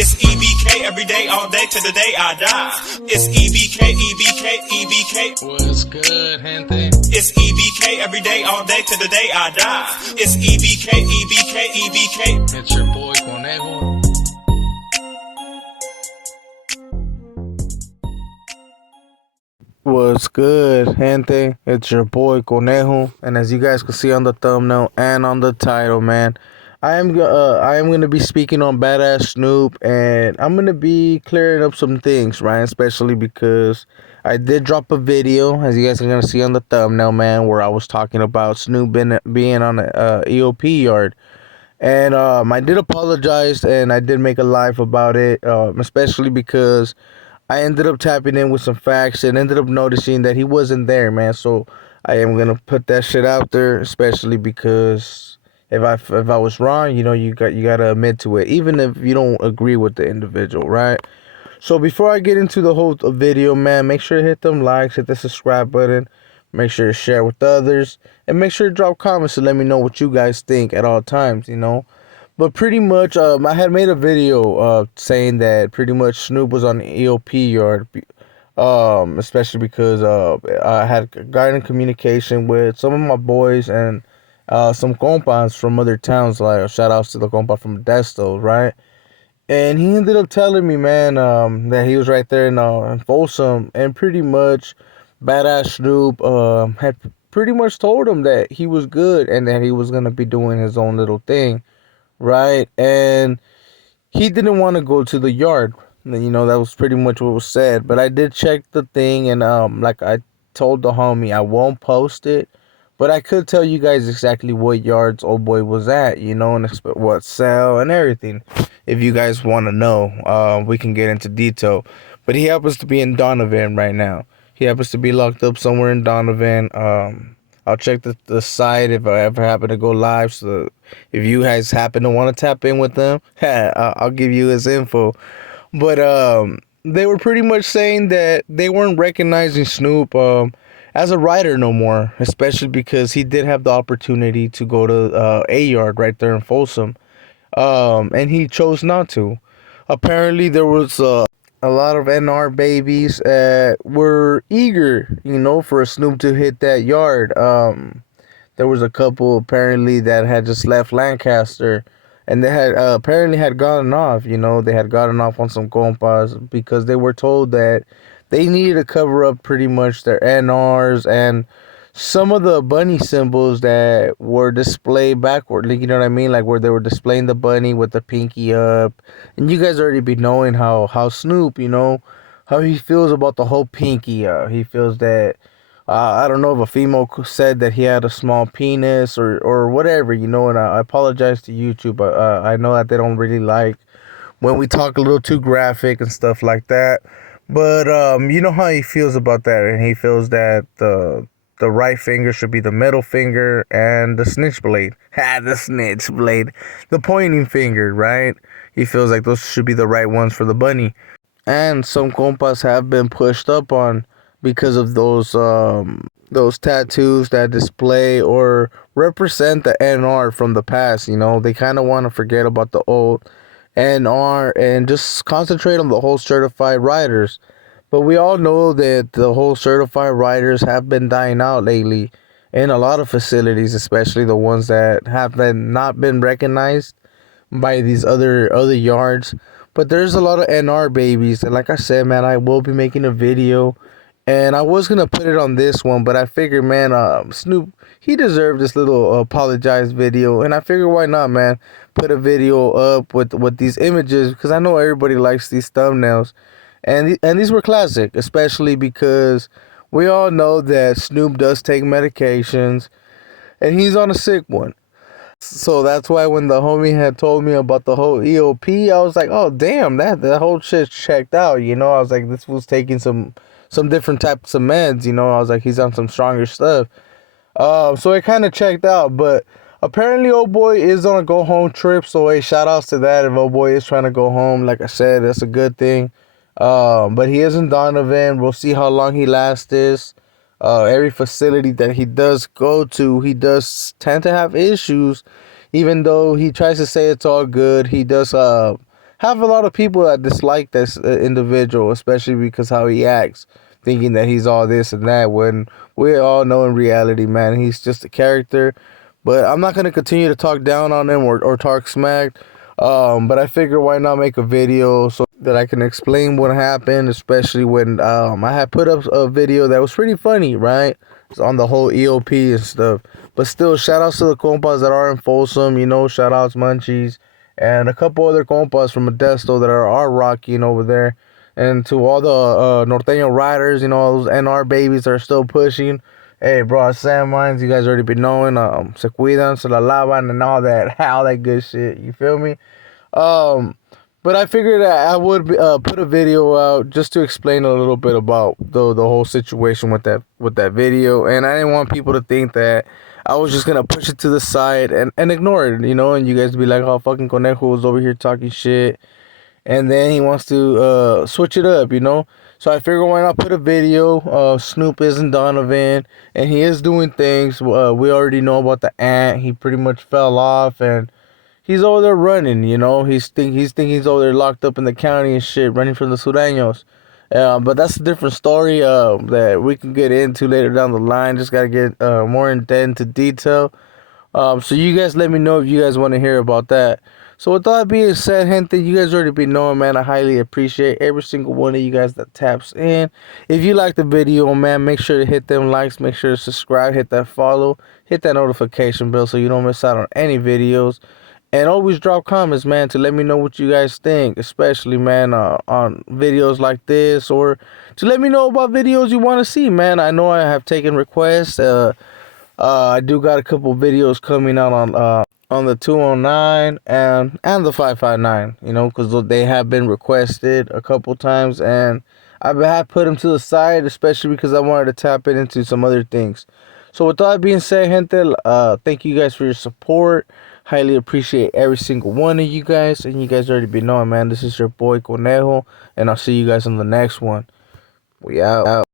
It's E.B.K every day, all day, to the day I die. It's E.B.K, E.B.K, E.B.K. What's good, gente? It's E.B.K every day, all day, to the day I die. It's E.B.K, E.B.K, E.B.K. It's your boy Conejo. What's good, gente? It's your boy Conejo, and as you guys can see on the thumbnail and on the title, man, I am gonna be speaking on Bad Ass Snoop, and I'm gonna be clearing up some things, right? Especially because I did drop a video, as you guys are gonna see on the thumbnail, man, where I was talking about Snoop being on a EOP yard. And I did apologize, and I did make a live about it, especially because I ended up tapping in with some facts and ended up noticing that he wasn't there, man. So I am gonna put that shit out there, especially because if I was wrong, you gotta admit to it, even if you don't agree with the individual, right? So before I get into the whole video, man, make sure to hit them likes, hit the subscribe button, make sure to share with others, and make sure to drop comments to let me know what you guys think at all times, But pretty much, I had made a video saying that pretty much Snoop was on the EOP yard, especially because I had gotten in communication with some of my boys and some compas from other towns, like shout outs to the compa from Desto, right? And he ended up telling me, man, that he was right there in Folsom, and pretty much Bad Ass Snoop had pretty much told him that he was good and that he was going to be doing his own little thing. Right, and he didn't want to go to the yard. That was pretty much what was said. But I did check the thing, and like I told the homie, I won't post it, but I could tell you guys exactly what yards old boy was at, and what cell and everything. If you guys want to know, we can get into detail. But he happens to be in Donovan right now. He happens to be locked up somewhere in Donovan. I'll check the site if I ever happen to go live. So if you guys happen to want to tap in with them, I'll give you his info. But they were pretty much saying that they weren't recognizing Snoop as a writer no more, especially because he did have the opportunity to go to a yard right there in Folsom, and he chose not to. Apparently, there was a lot of NR babies were eager, for a Snoop to hit that yard. There was a couple apparently that had just left Lancaster, and they had apparently had gotten off. They had gotten off on some compas because they were told that they needed to cover up pretty much their NRs and some of the bunny symbols that were displayed backward, like, you know what I mean, like where they were displaying the bunny with the pinky up. And you guys already be knowing how Snoop, how he feels about the whole pinky. He feels that I don't know if a female said that he had a small penis or whatever, and I apologize to YouTube, but I know that they don't really like when we talk a little too graphic and stuff like that. But you know how he feels about that, and he feels that the right finger should be the middle finger, and the snitch blade. The snitch blade. The pointing finger, right? He feels like those should be the right ones for the bunny. And some compas have been pushed up on because of those tattoos that display or represent the NR from the past. They kind of want to forget about the old NR and just concentrate on the whole certified writers. But we all know that the whole certified writers have been dying out lately in a lot of facilities, especially the ones that have not been recognized by these other yards. But there's a lot of NR babies, and like I said, man, I will be making a video, and I was gonna put it on this one, but I figured, man, Snoop, he deserved this little apologize video, and I figured, why not, man, put a video up with these images, because I know everybody likes these thumbnails. And these were classic, especially because we all know that Snoop does take medications, and he's on a sick one. So that's why when the homie had told me about the whole EOP, I was like, oh, damn, that whole shit's checked out, I was like, this was taking some different types of meds, I was like, he's on some stronger stuff. So it kind of checked out, but apparently old boy is on a go-home trip, so hey, shout-outs to that. If old boy is trying to go home, like I said, that's a good thing. But he is in Donovan. We'll see how long he lasts this. Every facility that he does go to, he does tend to have issues, even though he tries to say it's all good. He does have a lot of people that dislike this individual, especially because how he acts, thinking that he's all this and that, when we all know in reality, man, he's just a character. But I'm not going to continue to talk down on him or talk smack. But I figure why not make a video so that I can explain what happened, especially when I had put up a video that was pretty funny, right? It's on the whole EOP and stuff. But still, shout outs to the compas that are in Folsom, shout outs Munchies, and a couple other compas from Modesto that are rocking over there. And to all the Norteño riders, all those NR babies that are still pushing. Hey, bro, Sam Mines, you guys already been knowing. Se cuidan, se la lavan, and all that good shit. You feel me? But I figured I would put a video out just to explain a little bit about the whole situation with that video, and I didn't want people to think that I was just gonna push it to the side and ignore it, and you guys be like, "Oh, fucking Conejo was over here talking shit," and then he wants to switch it up. So I figured why not put a video. Snoop isn't Donovan, and he is doing things. We already know about the ant. He pretty much fell off, and he's over there running. He's he's over there locked up in the county and shit, running from the Sureños. But that's a different story that we can get into later down the line. Just gotta get more into detail. So you guys let me know if you guys want to hear about that. So with that being said, gente, you guys already be knowing, man, I highly appreciate every single one of you guys that taps in. If you like the video, man, make sure to hit them likes, make sure to subscribe, hit that follow, hit that notification bell so you don't miss out on any videos. And always drop comments, man, to let me know what you guys think, especially, man, on videos like this, or to let me know about videos you want to see, man. I know I have taken requests. I do got a couple videos coming out on the 209 and the 559, because they have been requested a couple times, and I have put them to the side, especially because I wanted to tap it into some other things. So with that being said, gente, thank you guys for your support. Highly appreciate every single one of you guys, and you guys already be knowing, man, this is your boy Conejo, and I'll see you guys on the next one. We out.